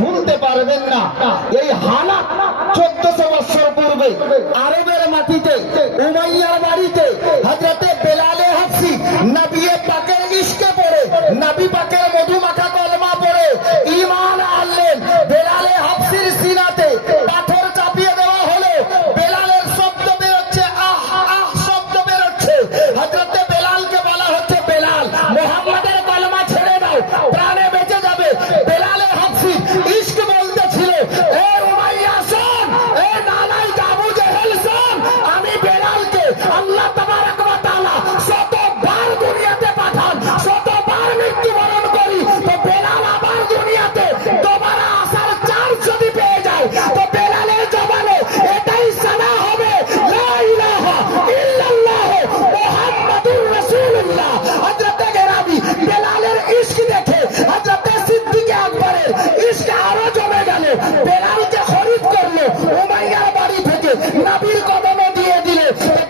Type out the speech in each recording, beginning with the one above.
ভুলতে পারবেন না। এই হালাত 1400 বছর পূর্বে আরবের মাটিতে উমাইয়ার বাড়িতে হযরতে বেলালে হাবশী নবী পাকের ইশকে পড়ে, নবী পাকের মধু মাখা কলমা পড়ে ঈমান আনলেন। বেলালে হাবশীর সিনাতে পাথর চাপিয়ে দেওয়া হলো। বেলালের শব্দ বের হচ্ছে, আহ আহ শব্দ বের হচ্ছে। হযরতে বেলালকে বলা হচ্ছে, বেলাল মুহাম্মাদের কলমা ছেড়ে দাও, প্রাণে বেঁচে যাবে। বেলালে হাবশী ইশক বলতেছিল, এ উমাইয়া শোন, এ নালাই আবু জেহেল শোন, আমি বেলালকে আল্লাহ তাবারক ওয়া তাআলা শতবার দুনিয়াতে পাঠান, শতবার মৃত্যুবরণ করি, তো বেলাল আবার দুনিয়াতে দুবারা আসার চান্স যদি পেয়ে যায়, তো বেলালের জবানে এটাই সানা হবে, লা ইলাহা ইল্লাল্লাহ মুহাম্মাদুর রাসূলুল্লাহ। হযরতে গেরামি বেলালের ইশক দেখে হযরতে সিদ্দিক আকবরের ইশক আরো জমে গেল। বেলালকে খরিদ করলো উমাইয়ার বাড়ি থেকে, নবীর কদমে দিয়ে দিলে।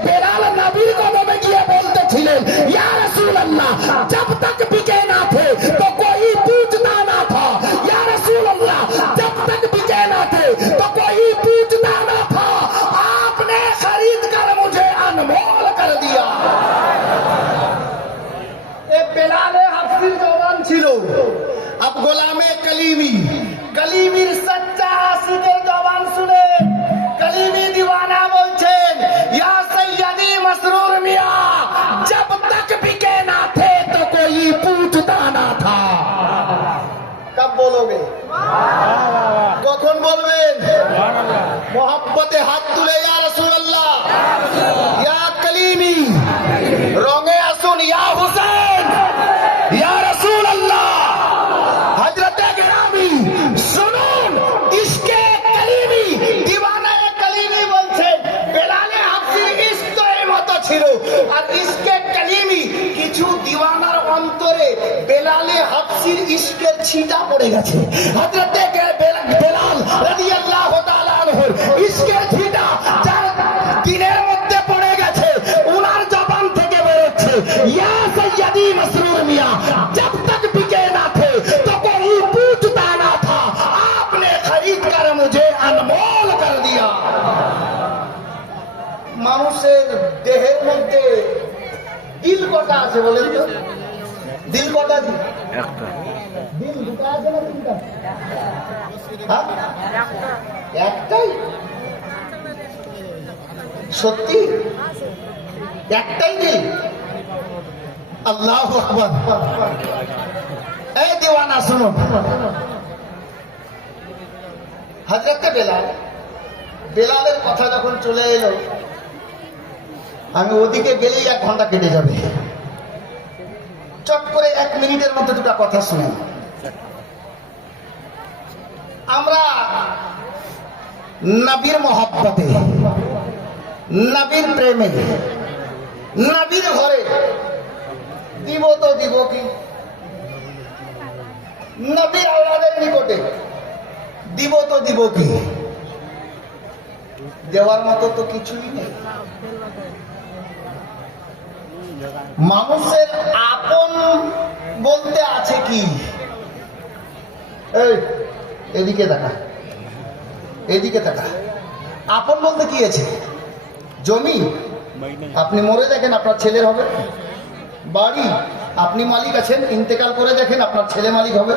বেলাল নবীর কদমে গিয়ে বলতেছিলেন, ইয়া রাসূলুল্লাহ जब तक बिके ना थे तो कोई पूछता ना था, या रसूलुल्लाह जब तक बिके ना थे तो कोई पूछता ना था, आपने खरीद कर मुझे अनमोल कर दिया। ए बेलाले हाफिज जवान ছিল। अब গোলামে কলিমি, কলিমির সচ্চা আশিকের জবান শুনে কলিমি दीवाना বলছেন, ইয়া সৈয়দি মসরুর মিয়া जब तक बिके ना थे तो कोई पूछता ना था। कब बोलोगे? কখন বলবেন? মোহাব্বতে হাত তুলে, ইয়া রাসূলুল্লাহ, ইয়া কলিমি, রঙে আসুন, ইয়া হুসেন, ইয়া রাসূলুল্লাহ। হযরতে গেরামি শুনুন, ইশকে কলিমি, दीवानाয়ে কলিমি বলছেন, বেলালে হাবশীর ইশক তো এই মতো ছিল। আর ইশকে কলিমি কিছু দিওয়ানার অন্তরে বেলালে হাবশীর ইশকের ছিটা পড়ে গেছে। হযরতে বেলাল রাদিয়াল্লাহু তাআলা আনহুর ইশকের ছিটা যার দিনের মধ্যে পড়ে গেছে, উনার জবান থেকে বের হচ্ছে, ইয়া সৈয়দি মসরুর মিয়া जब तक बिके ना थे तो कोई पूछता ना था, आपने खरीद कर मुझे अनमोल कर दिया। মানুষের দেহের মধ্যে দিল কটা আছে বলেন তো? দিল কটা আছে? একটা। দিল দুটো আছে না তিনটা? হ্যাঁ, একটাই। সত্যি একটাই দিল? আল্লাহু আকবার। এই দিওয়ানা শুনো, হযরতে বেলালের কথা যখন চলে এলো, আমি ওদিকে গেলেই 1 ঘন্টা কেটে যাবে। চট করে 1 মিনিটের মধ্যে দুটো কথা শুনে, আমরা নবীর মহব্বতে, নবীর প্রেমে, নবীর ঘরে দিব তো দিব কি, নবীর আওলাদের নিকটে দিব তো দিব কি, দেওয়ার মতো তো কিছুই নেই। মানুষের আপন বলতে আছে কি? এই এদিকে দেখা, এদিকে দেখা। আপন বলতে কি আছে? জমি আপনি মরে দেখেন আপনার ছেলের হবে, বাড়ি আপনি মালিক আছেন, ইন্তেকাল করে দেখেন আপনার ছেলে মালিক হবে,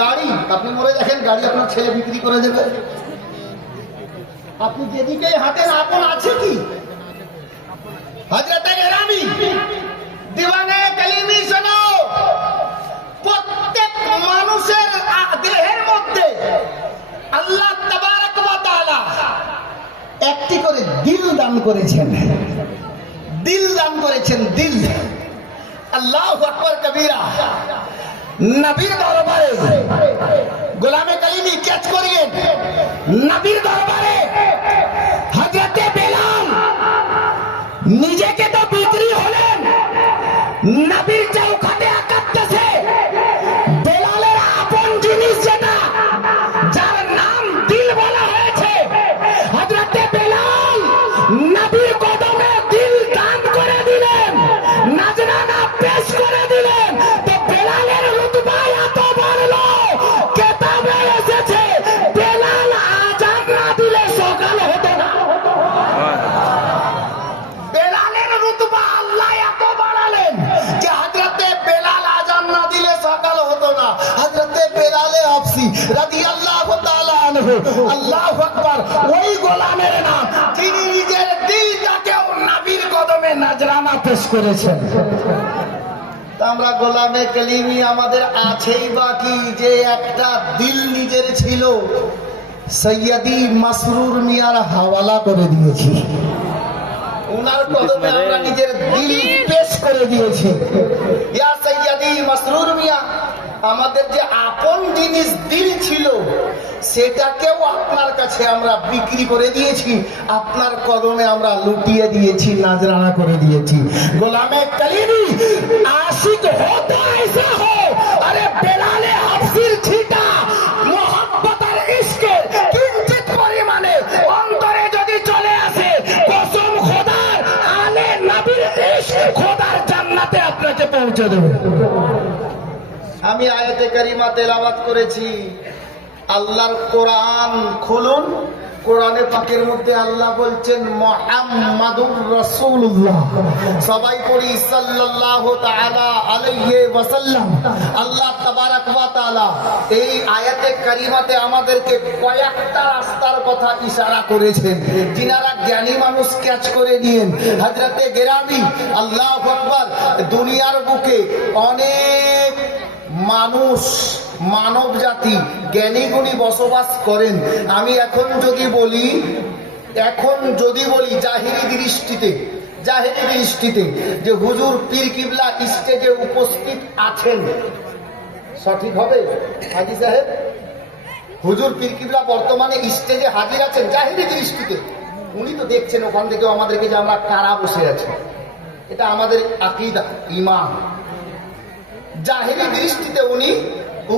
গাড়ি আপনি মরে দেখেন গাড়ি আপনার ছেলে বিক্রি করে দেবে। আপনি যেদিকে হাতের আপন আছে কি? হযরতে গেরামি দিওয়ানে কলিমি শোনো, প্রত্যেক মানুষের দেহের মধ্যে আল্লাহ তাবারক ওয়া তাআলা একটি করে দিল দান করেছেন, দিল দান করেছেন, দিল। আল্লাহু আকবার কবীরা। নবীর দরবারে গোলামে কলিমি ক্যাচ করিয়েন, নবীর দরবারে হযরতে বেলাল নিজেকে তো বিক্রি হলেন, নবীর চৌখাতে আকাত্তেছে বেলালের আপন জিনিস যেটা, যার নাম দিল বলা হয়েছে, হযরতে বেলাল নবীর কদমে দিল দান করে দিলেন, নাজরানা পেশ করে দিলেন। তো বেলালের রুতবা এত বাড়লো, রাদিয়াল্লাহু তাআলা আনহু। আল্লাহু আকবার। ওই গোলামের নাম যিনি নিজের দিলটাকেও নবীর কদমে নজরানা পেশ করেছেন। তা আমরা গোলামে কালিমি আমাদের আছেই বাকি, যে একটা দিল নিজের ছিল সৈয়দি মাসরুর মিয়ার হাওয়ালা করে দিয়েছি, ওনার কদমে আমরা নিজের দিল পেশ করে দিয়েছি। ইয়া সৈয়দি মাসরুর মিয়া, আমাদের যে আপন জিনিস দিল ছিল সেটাকেও আপনার কাছে আমরা বিক্রি করে দিয়েছি, আপনার কদমে আমরা লুটিয়ে দিয়েছি, নাজরানা করে দিয়েছি। গোলামে কালিমি আশিক হতা ऐसा हो, আরে বেলালে হাফসির ছিটা মোহাব্বত আর ইশকের কিঞ্চিত পরিমাণে অন্তরে যদি চলে আসে, কসম খোদার আলে নবীর ইশক খোদার জান্নাতে আপনাকে পৌঁছে দেবে। আমি আয়াতে কারিমা তেলাওয়াত করেছি, আল্লাহর কোরআন খুলুন, কোরআনে পাকের মধ্যে আল্লাহ বলছেন মুহাম্মাদুর রাসূলুল্লাহ, সবাই পড়ি সাল্লাল্লাহু তাআলা আলাইহি ওয়াসাল্লাম। আল্লাহ তাবারাক ওয়া তাআলা এই আয়াতে কারিমাতে আমাদেরকে কয়েকটা রাস্তার কথা ইশারা করেছেন, যিনারা জ্ঞানী মানুষ ক্যাচ করে নিয়েন। হযরতে গেরামি আল্লাহু আকবার, দুনিয়ার বুকে অনেক মানুষ মানব জাতি জ্ঞানী গুণী বসবাস করেন। আমি এখন যদি বলি জাহিরি দৃষ্টিতে যে হুজুর পীর কিবলা স্টেজে উপস্থিত আছেন, সঠিক হবে হাজী সাহেব? হুজুর পীর কিবলা বর্তমানে স্টেজে হাজির আছেন জাহিরি দৃষ্টিতে, উনি তো দেখছেন ওখান থেকে আমাদেরকে যে আমরা কারা বসে আছি, এটা আমাদের আকীদা ঈমান। জাহিরি দৃষ্টিতে উনি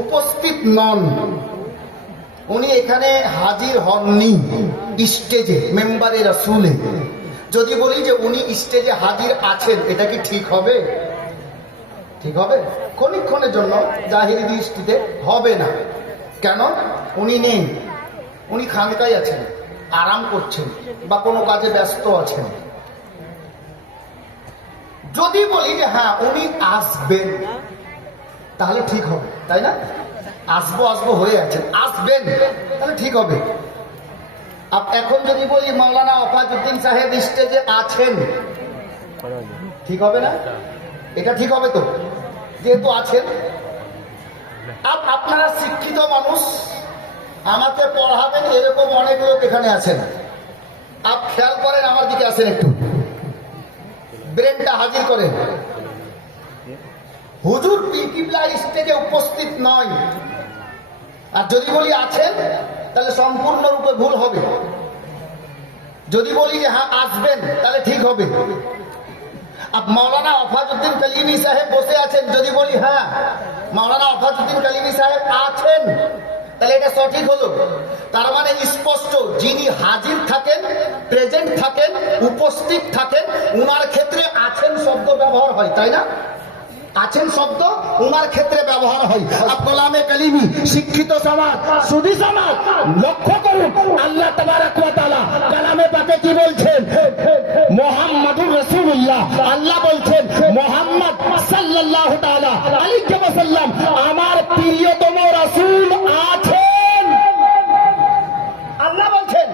উপস্থিত নন, উনি এখানে হাজির হননি স্টেজে মেম্বারে রাসূলে। যদি বলি যে উনি স্টেজে হাজির আছেন, এটা কি ঠিক হবে? ঠিক হবে? ক্ষণিক্ষণের জন্য জাহিরি দৃষ্টিতে হবে না। কেন? উনি নেই, উনি খানকায় আছেন, আরাম করছেন বা কোনো কাজে ব্যস্ত আছেন। যদি বলি যে হ্যাঁ উনি আসবেন, তাহলে ঠিক হবে, তাই না? আসবো হয়ে আছেন, আসবেন, তাহলে ঠিক হবে। এখন যদি বলি মাওলানা ওয়াফাজউদ্দিন সাহেব স্টেজে আছেন, ঠিক হবে না? এটা ঠিক হবে তো, যেহেতু আছেন। আপনারা শিক্ষিত মানুষ, আমাকে পড়াবেন এরকম অনেক লোক এখানে আছেন। খেয়াল করেন, আমার দিকে আসেন, একটু ব্রেনটা হাজির করেন। হুজুর পীর কিবলা স্টেজে উপস্থিত নয়, আর যদি বলি আছেন তাহলে সম্পূর্ণরূপে ভুল হবে। যদি বলি যে হ্যাঁ আসবেন, তাহলে ঠিক হবে। মাওলানা ওয়াফাজউদ্দিন কালিমি সাহেব বসে আছেন, যদি বলি হ্যাঁ মাওলানা ওয়াফাজউদ্দিন কালিমি সাহেব আছেন, তাহলে এটা সঠিক হলো। তার মানে স্পষ্ট, যিনি হাজির থাকেন, প্রেজেন্ট থাকেন, উপস্থিত থাকেন, উনার ক্ষেত্রে আছেন শব্দ ব্যবহার হয়, তাই না? আছেন শব্দ উনার ক্ষেত্রে ব্যবহার হয়। গোলামে কালিমি শিক্ষিত সমাজ, সুধী সমাজ লক্ষ্য করুন, আল্লাহ তাবারাক ওয়া তাআলা কালামে পাকে কি বলছেন? মুহাম্মাদুর রাসূলুল্লাহ। আল্লাহ বলছেন মুহাম্মদ সাল্লাল্লাহু তাআলা আলাইহি ওয়াসাল্লাম আমার প্রিয়তম রাসূল আছেন। আল্লাহ বলছেন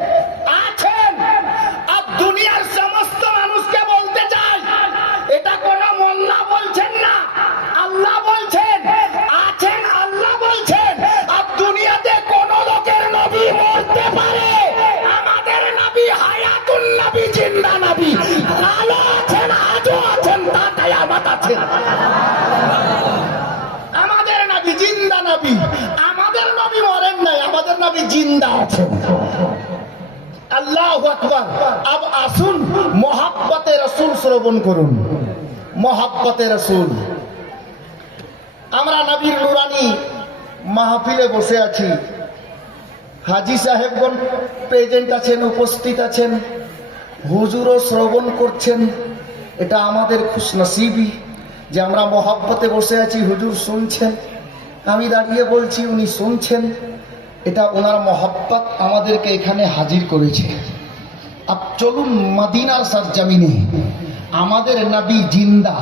আছেন। আর দুনিয়ার সমস্ত মানুষকে বলতে চাই, এটা কোন মোল্লা বলছেন না, আল্লাহ বলছেন আছেন। আল্লাহ বলছেন আর দুনিয়াতে কোন লোকের নবী মরতে পারে, আমাদের নবী হায়াতুন নবী, জিন্দা নবী, কালো আছেন, আজও আছেন, তা কিয়ামত আছে। আমাদের নবী জিন্দা নবী, আমাদের নবী মরেন নাই, আমাদের নবী জিন্দা আছেন। আল্লাহু আকবার। আব আসুন মোহাব্বতে রাসূল শ্রবণ করুন। মোহাব্বতে রাসূল, আমরা নবীর নুরানি মাহফিলে বসে আছি, হাজী সাহেবগণ প্রেজেন্ট আছেন, উপস্থিত আছেন, হুজুরও শ্রবণ করছেন। এটা আমাদের খুশনসিবি যে আমরা মোহাব্বতে বসে আছি, হুজুর শুনছেন, আমি দাঁড়িয়ে বলছি, উনি শুনছেন। এটা ওনার মোহাব্বত আমাদেরকে এখানে হাজির করেছে। আপ চলুন মদিনার সরজমিনে, আমাদের নবী জিন্দা,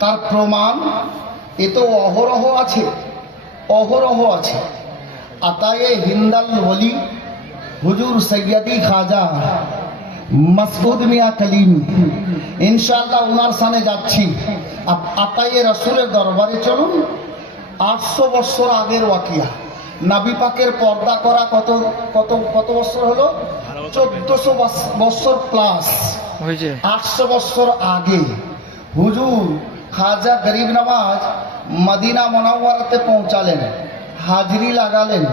তার প্রমাণ এ তো অহরহ আছে, অহরহ আছে। আতায়ে হিন্দাল ওলি হুজুর সৈয়দি খাজা মাসউদ মিয়া কালিমি, ইনশাআল্লাহ উনার সামনে যাচ্ছি। আতায়ে রাসূলের দরবারে চলুন। 800 বছর আগের ওয়াকিয়া, নবী পাকের পর্দা করা কত কত কত বছর হলো? 1400 বছর প্লাস। 800 বছর আগে হুজুর খাজা গরিব নওয়াজ মদিনা মুনাওয়ারাতে পৌঁছালেন, হাজরি লাগালেন,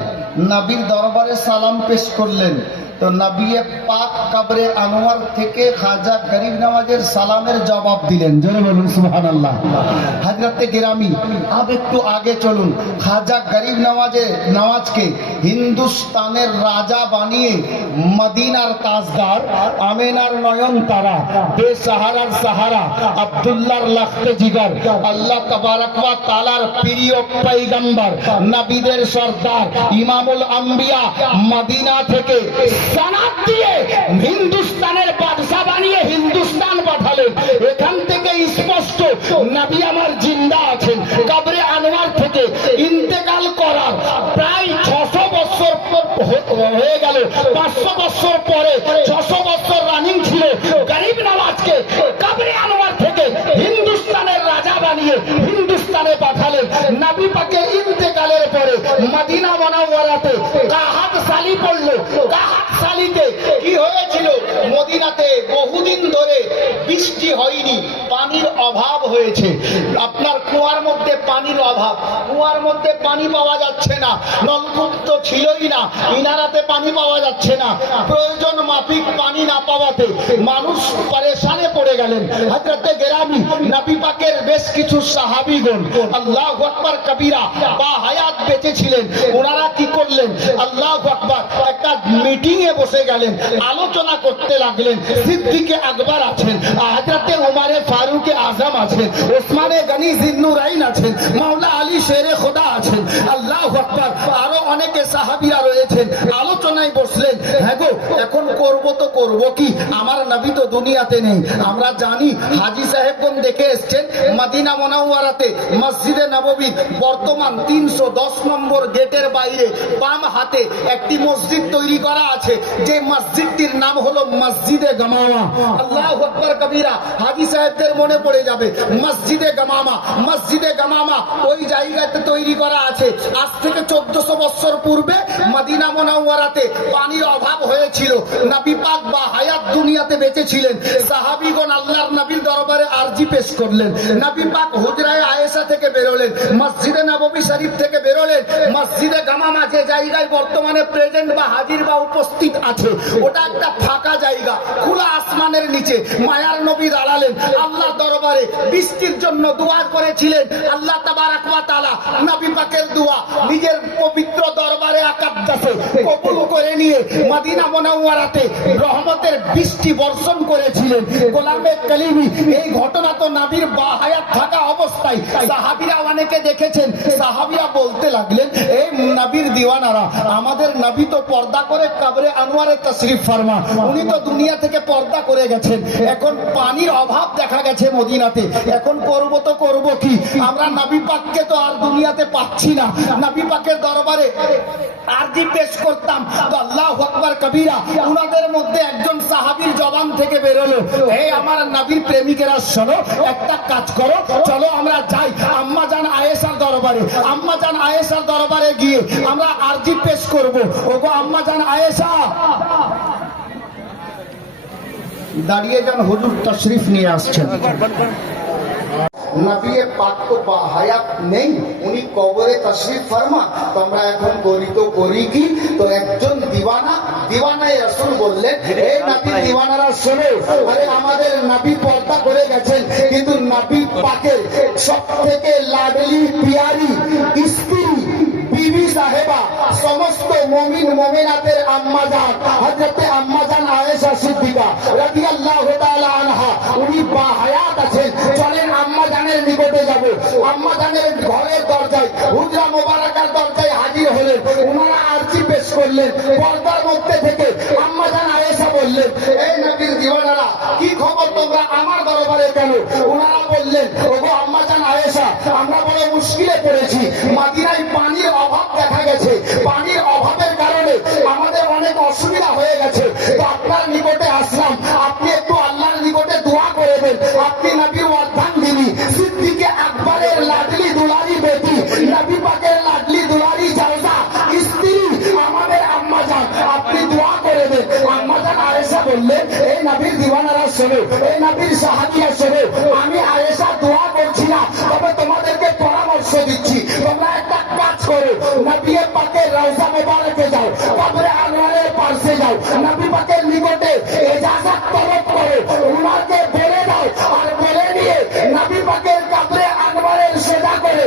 নবীর দরবারে সালাম পেশ করলেন। তো নবী পাক কবরে আনোয়ার থেকে খাজা গরিব নওয়াজের সালামের জবাব দিলেন। জোরে বলুন সুবহানাল্লাহ। হযরতে গিরামি, আব একটু আগে চলুন। খাজা গরিব নওয়াজকে হিন্দুস্তানের রাজা বানিয়ে মদিনার তাজদার, আমেনার নয়ন তারা, বেসাহারার সাহারা, আব্দুল্লাহর লাখতে জিগার, আল্লাহ তাবারক ওয়া তাআলার প্রিয় পয়গম্বর, নবীদের সরদার, ইমামুল আম্বিয়া মদিনা থেকে সনদ দিয়ে হিন্দুস্তানের বাদশা বানিয়ে হিন্দুস্তান পাঠালেন। এখান থেকে স্পষ্ট নবী আমার জিন্দা আছেন। কবরে আনোয়ার থেকে ইন্তেকাল করার প্রায় 600 বছর হয়ে গেল। 500 বছর পরে 600 বছর রানিং ছিল। গরিব নওয়াজকে কবরে আনোয়ার থেকে হিন্দুস্তানের রাজা বানিয়ে হিন্দুস্তানে পাঠালেন। নবী পাকের ইন্তেকালের পরে মদিনা মুনাওয়ারাতে কাহাত সালি পড়লো। কাহাত সালিতে কি হয়েছিল? মদিনাতে বহুদিন ধরে বৃষ্টি হয়নি, পানির অভাব হয়েছে। আপনার কুয়ার মধ্যে পানির অভাব, কুয়ার মধ্যে পানি পাওয়া যাচ্ছে না, নলকূপ তো ছিলই না, ইনারাতে পানি পাওয়া যাচ্ছে না। প্রয়োজন মাফিক পানি না পাওয়াতে মানুষ পরেশানে পড়ে গেলেন। হযরতে গেরামি নবী পাকের বেশ কিছু সাহাবীগণ আল্লাহু আকবার কবীরা বা হায়াত বেঁচে ছিলেন। ওনারা কি করলেন? আল্লাহু আকবার, একটা মিটিং এ বসে গেলেন, আলোচনা করতে লাগলেন। সিদ্দিকে আকবর আছেন, হযরতে উমারে ফারুক আজম আছেন, ওসমানে গনি জিন্নুরাইন আছেন, মাওলা আলী শেরে খোদা আছেন, আল্লাহু আকবার, আরো অনেকে সাহাবীরা রয়েছেন। আলোচনায় বসলেন। হ্যাঁ গো, এখন করব তো করব কি? আমার নবী তো দুনিয়াতে নেই। আমরা জানি হাজী সাহেবগণ দেখে এসেছেন মদিনা মুনাওয়ারাতে মসজিদে নববীর বর্তমান 310 নম্বর গেটের বাইরে বাম হাতে একটি মসজিদ তৈরি করা আছে, যে মসজিদটির নাম হলো মসজিদে গামামা। আল্লাহু আকবার কবীরা। হাজী সাহেবদের মনে পড়ে যাবে মসজিদে গামামা। মসজিদে গামামা ওই জায়গাতে তৈরি করা আছে। আজ থেকে 1400 বছর পূর্বে মদিনা মুনাওয়ারাতে পানির অভাব হয়েছিল। নবী পাক বা হায়াত দুনিয়াতে বেঁচে ছিলেন। সাহাবীগণ আল্লাহর নবীর দরবারে আরজি পেশ করলেন। নবী পাক হুজরায়ে আয়েশা থেকে বেরোলেন, মসজিদে নববী শরীফ থেকে বেরোলেন। মসজিদে গামামা যে জায়গায় বর্তমানে প্রেজেন্ট বা হাজির বা উপস্থিত আছে, ওটা একটা ফাঁকা জায়গা, খোলা আসমানের নিচে মায়ার নবী দাঁড়ালেন। আল্লাহ দরবারে বৃষ্টির জন্য দোয়া করেছিলেন। আল্লাহ তাবারক ওয়া তাআলা নবী পাকের দোয়া নিজের পবিত্র দরবারে আকাদ্দাসে কবুল করে নিয়ে মদিনা মুনাওয়ারাতে রহমতের বৃষ্টি বর্ষণ করেছিলেন। গোলামে কালিমি, এই ঘটনা তো নবীর বাহায়াত থাকা অবস্থায় সাহাবীরা অনেকে দেখেছেন। সাহাবীরা বলতে লাগলেন, এই নবীর দিওয়ানারা, আমাদের নবী তো পর্দা করে কবরে আনোয়ারে তশরিফ ফরমা, উনি তো দুনিয়া থেকে পর্দা করে গেছেন। এখন পানির অভাব দেখা গেছে মদিনাতে, এখন করব তো করব কি? আমরা নবী পাককে তো আর দুনিয়াতে পাচ্ছি না। নবী পাকের দরবারে আরজি পেশ করতাম তো আল্লাহু আকবার কবীরা, উনাদের মধ্যে একজন সাহাবীর জবান থেকে বেরোলো, হে আমার নবীর প্রেমিকেরা, শোনো, একটা কাজ করো, চলো আমরা যাই আম্মা জান আয়েশার দরবারে। আম্মা জান আয়েশার দরবারে গিয়ে আমরা আরজি পেশ করব। ওগো আম্মা জান আয়েশা, দাঁড়িয়ে যান, হুজুর তশরিফ নিয়ে আসছেন। নবী পাক তো হায়াত নেই, উনি কবরে তশরিফ ফরমা। তো আমরা এখন করি তো করি কি? তো একজন দিওয়ানায়ে রাসূল বললেন, এই নবী দিওয়ানারা শোনো, আরে আমাদের নবী পর্দা করে গেছেন, কিন্তু নবী পাকের সবথেকে লাডলি পিয়ারি স্ত্রী বিবি সাহেবা, সমস্ত মুমিন মুমিনাতের আম্মা জান হযরতে আম্মা জান আয়েশা সিদ্দিকা রাদিয়াল্লাহু তাআলা আনহা, উনি বাহায়াত আছেন। চলেন আম্মা জানের নিকটে যাব। আম্মা জানের ঘরের দরজায়, হুজরা মোবারকার দরজায় হাজির হলেন। ওনারা আরজি পেশ করলেন। পর্দার মধ্যে থেকে আম্মা জান আয়েশা বললেন, এই নবীর দিওয়ানারা, কি খবর তোমরা আমার দরবারে কেন? ওনারা বললেন, ওগো আম্মা জান আয়েশা, আমরা বড় মুশকিলে পড়েছি। মদিনায় পানির অভাব দেখা গেছে, পানির গেছে, তো আপনার নিকটে আসলাম, আপনি একটু আল্লাহর নিকটে দোয়া করে দেন। আপনি নবীর অর্ধাঙ্গিনী, সিদ্দিকে আকবরের লাডলি দুলারি বেটি, নবী পাকের লাডলি দুলারি জাওজা স্ত্রী আমাদের আম্মা জান, আপনি দোয়া করে দেন। আম্মা জান আয়েশা বললেন, এই নবীর দিওয়ানারা শোনো, এই নবীর সাহাবীরা শোনো, আমি আয়েশা দোয়া করছি না, তবে তোমাদেরকে পরামর্শ দিচ্ছি, তোমরা একটা কাজ করো, নবী পাকের রওজা মোবারকে যাও, কবরে আনোয়ারের পাশে যাও, নবী পাকের নিকটে ইজাজত তলব করো, উনাকে বলে দাও, আর বলে নিয়ে নবী পাকের কবরে আনোয়ারের সেজদা করে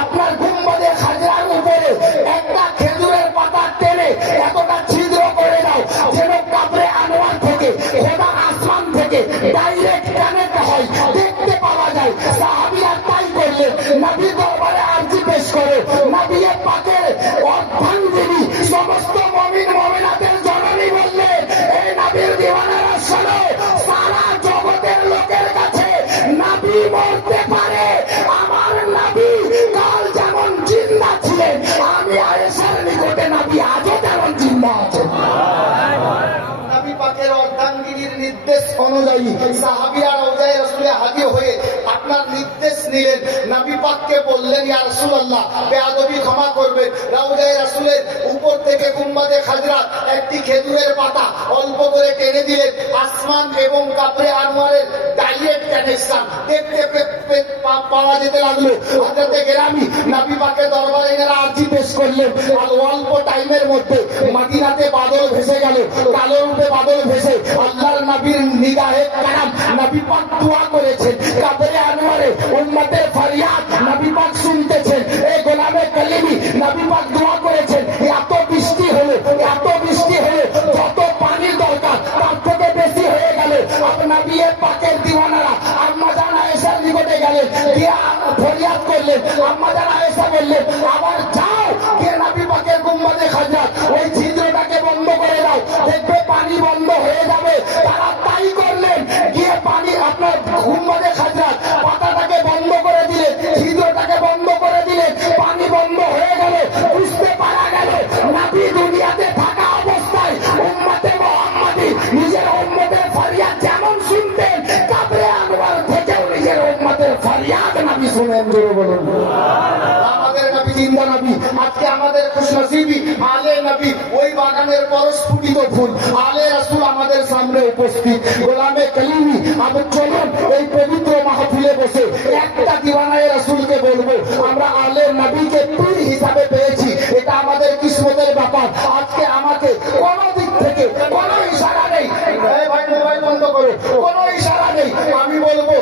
আপনার গুম্বদে খাজরার উপরে একটা খেজুরের পাতা টেনে এতটা ছিদ্র করে দাও যেন কবরে আনোয়ার থেকে খোদা আসমান থেকে ডাইরেক্ট কানেক্ট হয়, দেখতে পাওয়া যায়। সাহাবীরা তাই করলেন, নবী দরবারে আরজি পেশ করে, নবী পাকের অর্ধাঙ্গিনী সমস্ত মুমিন মুমিনাতের জননী বললেন, এই নবীর দিওয়ানারা শোনো, সারা জগতের লোকের কাছে নবী মরতে পারে, আমার নবী কাল যেমন জিন্দা ছিলেন, আমি আয়েশার নিকটে নবী আজও তেমন জিন্দা আছেন। নবী পাকের অর্ধাঙ্গিনীর নির্দেশ অনুযায়ী সাহাবীরা রওজায়ে রাসূলে হাজির হয়ে আপনার নির্দেশ নিলেন, নবী পাককে বললেন, ইয়া রাসূলুল্লাহ বেয়াদবি ক্ষমা করবেন, রওজায়ে রাসূলের উপর থেকে গুম্বদে খাজরাত একটি খেজুরের পাতা অল্প করে টেনে দিলেন, আসমান এবং কবরে আনোয়ারের ডাইরেক্ট কানেকশন দেখতে পাওয়া যেতে লাগলো। হযরতে গেরামি নবী পাকের দরবারে এনারা আরজি পেশ করলেন, আর অল্প টাইমের মধ্যে মদিনাতে বাদল ভেসে গেল, কালো রূপে বাদল ভেসে আল্লাহর নবীর নিগাহে কারাম, নবী পাক দোয়া করেছেন, কবরে আনোয়ারে উম্মতের ফরিয়াদ নবী পাক শুনতেছেন, এই গোলামে কলিমি নবী পাক দোয়া করেছেন, এত বৃষ্টি হলো, এত বৃষ্টি হলো, যত পানির দরকার তার থেকে বেশি হয়ে গেল। নবী পাকের দিওয়ানারা আম্মা জান আয়েশার নিকটে গেলেন, গিয়ে ফরিয়াদ করলেন, আম্মা জান আয়েশা বললেন, আবার যাও গিয়ে নবী পাকের গুম্বদে খাজরাত ওই ছিদ্রটাকে বন্ধ করে দাও, দেখবে পানি বন্ধ হয়ে যাবে। তারা তাই করলেন, গিয়ে পানি আপনার গুম্বদে খাজরাত পাতাটাকে বন্ধ করে দিলেন, ছিদ্রটাকে বন্ধ করে দিলেন, পানি বন্ধ হয়ে গেল। বুঝতে পারা গেল নবী দুনিয়াতে থাকা অবস্থায় উম্মতে মুহাম্মাদি নিজের উম্মতের ফরিয়াদ যেমন শুনতেন, কবরে আনোয়ার থেকেও নিজের উম্মতের ফরিয়াদ নবী শুনেন। জোরে বলুন আমাদের নবী জিন্দা নবী। আজকে আমাদের খুশনসিবি আলে নবী, ওই বাগানের পরস্ফুটিত ফুল আলে রাসূল আমাদের সামনে উপস্থিত। গোলামে কলিমি আবু চলুন এই পবিত্র মাহফিলে বসে একটা দিওয়ানায়ে রাসূলকে বলবো, আমরা আলে নবীকে পীর হিসাবে পেয়েছি, এটা আমাদের কিসমতের ব্যাপার। আজকে আমাকে কোন দিক থেকে কোনো ইশারা নেই, এই ভাই মোবাইল বন্ধ করো, কোনো ইশারা নেই, আমি বলবো